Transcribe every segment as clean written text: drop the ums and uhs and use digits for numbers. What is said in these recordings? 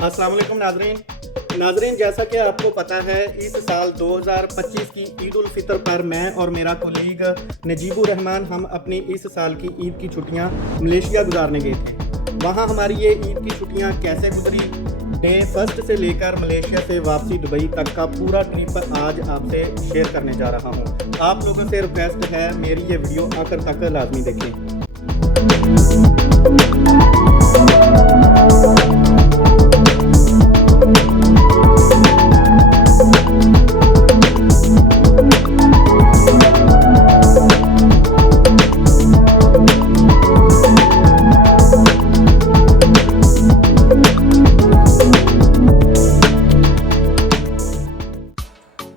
अस्सलाम वालेकुम नाजरीन, जैसा कि आपको पता है इस साल 2025 की ईद उल फितर पर मैं और मेरा कोलीग नजीबुर रहमान हम अपनी इस साल की ईद की छुट्टियां मलेशिया गुजारने गए थे। वहां हमारी ये ईद की छुट्टियां कैसे गुजरी, डे फर्स्ट से लेकर मलेशिया से वापसी दुबई तक का पूरा ट्रिप आज आपसे शेयर करने जा रहा हूं। आप लोगों से रिक्वेस्ट है मेरी ये वीडियो आखिर तक लाजमी देखें।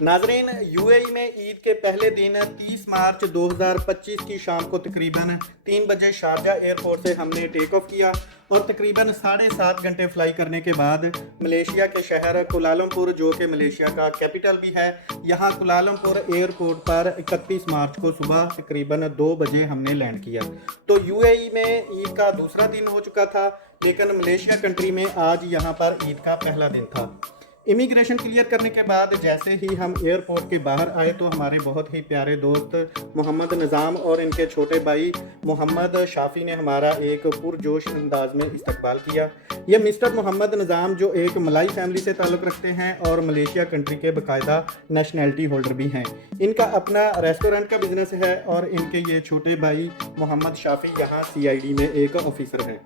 नाजरीन, यूएई में ईद के पहले दिन 30 मार्च 2025 की शाम को तकरीबन 3 बजे शारजा एयरपोर्ट से हमने टेक ऑफ किया और तकरीबन 7.5 घंटे फ्लाई करने के बाद मलेशिया के शहर कुलालमपुर, जो कि मलेशिया का कैपिटल भी है, यहाँ कुलालमपुर एयरपोर्ट पर 31 मार्च को सुबह तकरीबन 2 बजे हमने लैंड किया। तो यूएई में ईद का दूसरा दिन हो चुका था, लेकिन मलेशिया कंट्री में आज यहाँ पर ईद का पहला दिन था। इमिग्रेशन क्लियर करने के बाद जैसे ही हम एयरपोर्ट के बाहर आए तो हमारे बहुत ही प्यारे दोस्त मोहम्मद निज़ाम और इनके छोटे भाई मोहम्मद शाफ़ी ने हमारा एक पुरजोश अंदाज में इस्तकबाल किया। ये मिस्टर मोहम्मद निज़ाम जो एक मलाई फैमिली से ताल्लुक़ रखते हैं और मलेशिया कंट्री के बाकायदा नेशनैलिटी होल्डर भी हैं। इनका अपना रेस्टोरेंट का बिजनेस है और इनके ये छोटे भाई मोहम्मद शाफ़ी यहाँ CID में एक ऑफिसर हैं।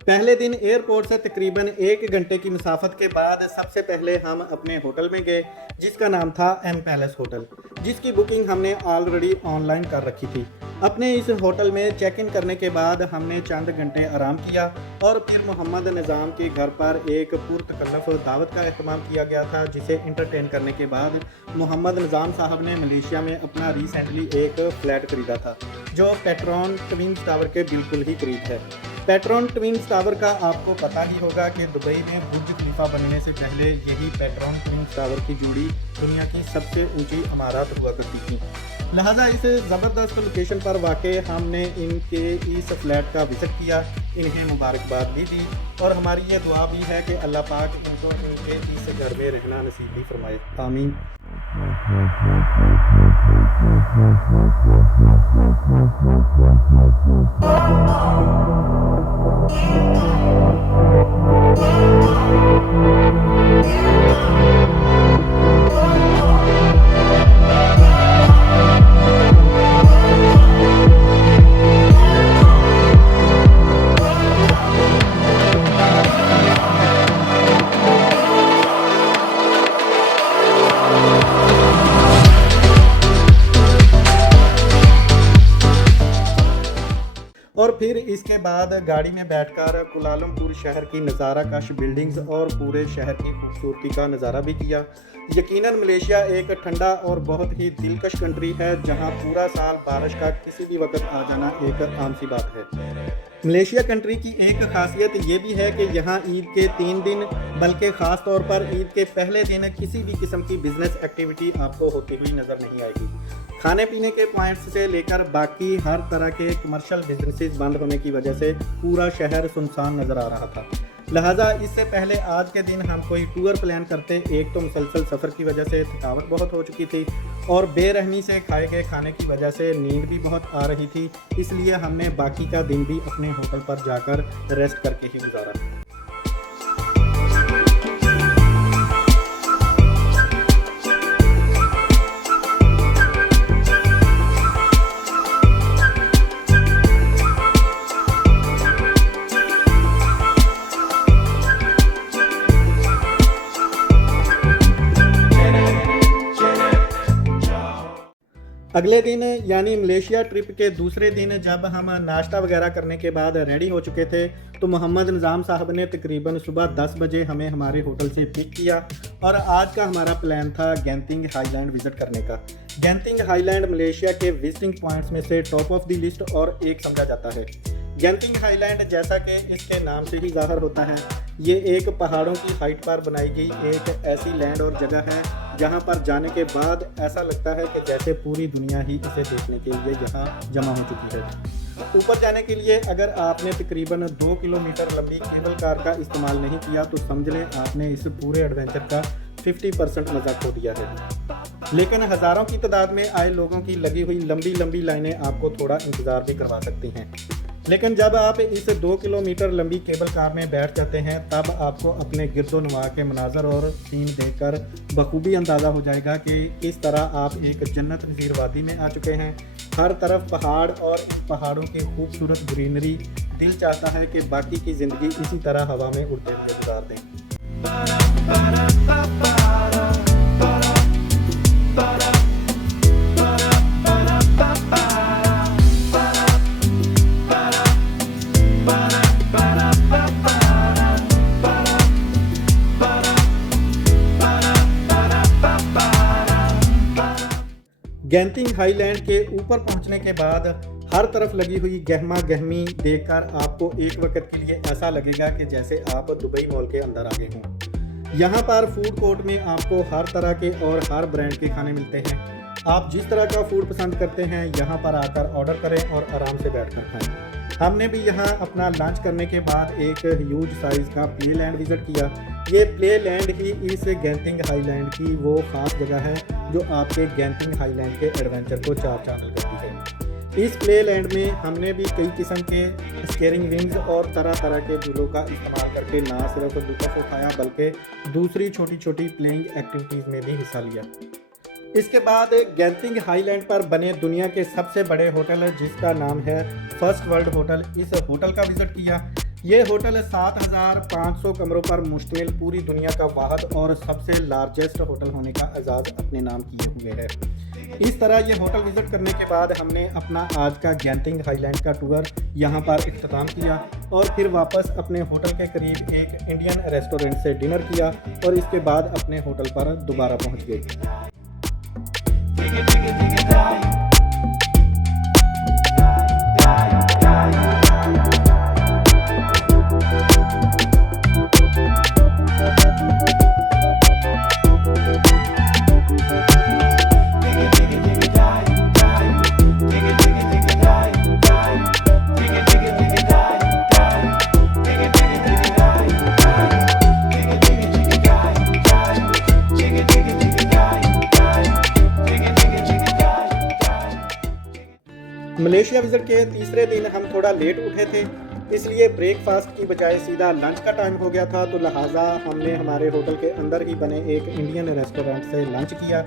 पहले दिन एयरपोर्ट से तकरीबन 1 घंटे की मुसाफत के बाद सबसे पहले हम अपने होटल में गए, जिसका नाम था एम पैलेस होटल, जिसकी बुकिंग हमने ऑलरेडी ऑनलाइन कर रखी थी। अपने इस होटल में चेक इन करने के बाद हमने चंद घंटे आराम किया और फिर मोहम्मद निज़ाम के घर पर एक पुरतकल्लफ दावत का अहतमाम किया गया था, जिसे इंटरटेन करने के बाद मोहम्मद निज़ाम साहब ने मलेशिया में अपना रिसेंटली एक फ्लैट खरीदा था, जो पेट्रॉन ट्विंस टावर के बिल्कुल ही करीब है। पेट्रॉन ट्विंस टावर का आपको पता ही होगा कि दुबई में बुर्ज खलीफा बनने से पहले यही पेट्रॉन ट्विंस टावर की जोड़ी दुनिया की सबसे ऊंची इमारत हुआ करती थी। लिहाजा इस ज़बरदस्त लोकेशन पर वाक़ई हमने इनके इस फ्लैट का विज़िट किया, इन्हें मुबारकबाद भी दी और हमारी ये दुआ भी है कि अल्लाह पाक इनको इनके इस घर में रहना नसीब भी फरमाए। आमीन। और फिर इसके बाद गाड़ी में बैठकर कुलालमपुर शहर की नज़ारा कश बिल्डिंग्स और पूरे शहर की खूबसूरती का नज़ारा भी किया। यकीनन मलेशिया एक ठंडा और बहुत ही दिलकश कंट्री है, जहां पूरा साल बारिश का किसी भी वक्त आ जाना एक आम सी बात है। मलेशिया कंट्री की एक खासियत ये भी है कि यहाँ ईद के 3 दिन, बल्कि ख़ास तौर पर ईद के पहले दिन किसी भी किस्म की बिजनेस एक्टिविटी आपको होती हुई नज़र नहीं आएगी। खाने पीने के पॉइंट्स से लेकर बाकी हर तरह के कमर्शियल बिजनेसेस बंद होने की वजह से पूरा शहर सुनसान नज़र आ रहा था। लिहाजा इससे पहले आज के दिन हम कोई टूर प्लान करते, एक तो मुसलसल सफ़र की वजह से थकावट बहुत हो चुकी थी और बेरहमी से खाए गए खाने की वजह से नींद भी बहुत आ रही थी, इसलिए हमने बाकी का दिन भी अपने होटल पर जाकर रेस्ट करके ही गुजारा। अगले दिन यानी मलेशिया ट्रिप के दूसरे दिन जब हम नाश्ता वगैरह करने के बाद रेडी हो चुके थे तो मोहम्मद निज़ाम साहब ने तकरीबन सुबह 10 बजे हमें हमारे होटल से पिक किया और आज का हमारा प्लान था गेंटिंग हाईलैंड विज़िट करने का। गेंटिंग हाईलैंड मलेशिया के विजिटिंग पॉइंट्स में से टॉप ऑफ द लिस्ट और एक समझा जाता है। गेंटिंग हाईलैंड जैसा कि इसके नाम से ही ज़ाहिर होता है, ये एक पहाड़ों की हाइट पर बनाई गई एक ऐसी लैंड और जगह है जहां पर जाने के बाद ऐसा लगता है कि जैसे पूरी दुनिया ही इसे देखने के लिए यहाँ जमा हो चुकी है। ऊपर जाने के लिए अगर आपने तकरीबन 2 किलोमीटर लंबी केबल कार का इस्तेमाल नहीं किया तो समझ लें आपने इस पूरे एडवेंचर का 50% मज़ा खो दिया है। लेकिन हज़ारों की तादाद में आए लोगों की लगी हुई लंबी लंबी लाइनें आपको थोड़ा इंतज़ार भी करवा सकती हैं। लेकिन जब आप इस 2 किलोमीटर लंबी केबल कार में बैठ जाते हैं तब आपको अपने गिरदोनवा के मनाजर और सीन देखकर बखूबी अंदाज़ा हो जाएगा कि किस तरह आप एक जन्नत नज़ीर वादी में आ चुके हैं। हर तरफ पहाड़ और इन पहाड़ों की खूबसूरत ग्रीनरी, दिल चाहता है कि बाकी की ज़िंदगी इसी तरह हवा में उड़ते हुए गुजार दें। गेंटिंग हाईलैंड के ऊपर पहुंचने के बाद हर तरफ लगी हुई गहमा गहमी देखकर आपको एक वक्त के लिए ऐसा लगेगा कि जैसे आप दुबई मॉल के अंदर आ गए हों। यहाँ पर फूड कोर्ट में आपको हर तरह के और हर ब्रांड के खाने मिलते हैं। आप जिस तरह का फूड पसंद करते हैं यहाँ पर आकर ऑर्डर करें और आराम से बैठकर खाएं। हमने भी यहाँ अपना लंच करने के बाद एक ह्यूज साइज़ का प्ले लैंड विज़िट किया। ये प्ले लैंड ही इस गेंटिंग हाईलैंड की वो ख़ास जगह है जो आपके गेंटिंग हाईलैंड के एडवेंचर को चार चांद लगाती है। इस प्ले लैंड में हमने भी कई किस्म के स्केरिंग रिंग्स और तरह तरह के झूलों का इस्तेमाल करके ना सिर्फ लुत्फ़ उठाया बल्कि दूसरी छोटी छोटी प्लेइंग एक्टिविटीज़ में भी हिस्सा लिया। इसके बाद गेंटिंग हाईलैंड पर बने दुनिया के सबसे बड़े होटल जिसका नाम है फर्स्ट वर्ल्ड होटल, इस होटल का विज़िट किया। ये होटल 7,500 कमरों पर मुश्तमिल पूरी दुनिया का वाहिद और सबसे लार्जेस्ट होटल होने का एजाज़ अपने नाम किए हुए है। इस तरह ये होटल विज़िट करने के बाद हमने अपना आज का गेंटिंग हाईलैंड का टूर यहाँ पर इख्तिताम किया और फिर वापस अपने होटल के करीब एक इंडियन रेस्टोरेंट से डिनर किया और इसके बाद अपने होटल पर दोबारा पहुँच गए। मलेशिया विज़िट के तीसरे दिन हम थोड़ा लेट उठे थे, इसलिए ब्रेकफास्ट की बजाय सीधा लंच का टाइम हो गया था, तो लिहाजा हमने हमारे होटल के अंदर ही बने एक इंडियन रेस्टोरेंट से लंच किया।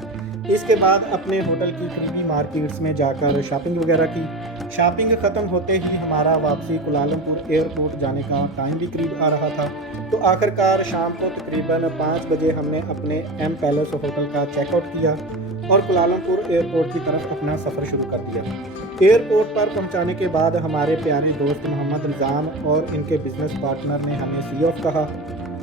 इसके बाद अपने होटल की करीबी मार्केट्स में जाकर शॉपिंग वगैरह की। शॉपिंग ख़त्म होते ही हमारा वापसी कुलालमपुर एयरपोर्ट जाने का टाइम भी करीब आ रहा था, तो आखिरकार शाम को तकरीबन 5 बजे हमने अपने एम पैलेस होटल का चेकआउट किया और कुलालमपुर एयरपोर्ट की तरफ अपना सफ़र शुरू कर दिया। एयरपोर्ट पर पहुंचाने के बाद हमारे प्यारे दोस्त मोहम्मद निज़ाम और इनके बिज़नेस पार्टनर ने हमें सी ऑफ कहा।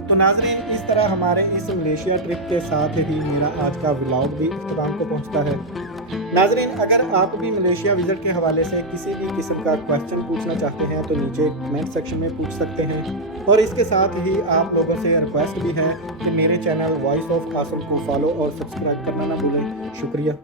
तो नाज़रीन, इस तरह हमारे इस मलेशिया ट्रिप के साथ ही मेरा आज का व्लॉग भी इख्तिताम को पहुंचता है। नाज़रीन, अगर आप भी मलेशिया विज़िट के हवाले से किसी भी किस्म का क्वेश्चन पूछना चाहते हैं तो नीचे कमेंट सेक्शन में पूछ सकते हैं। और इसके साथ ही आप लोगों से रिक्वेस्ट भी है कि मेरे चैनल वॉइस ऑफ आसम को फॉलो और सब्सक्राइब करना ना भूलें। शुक्रिया।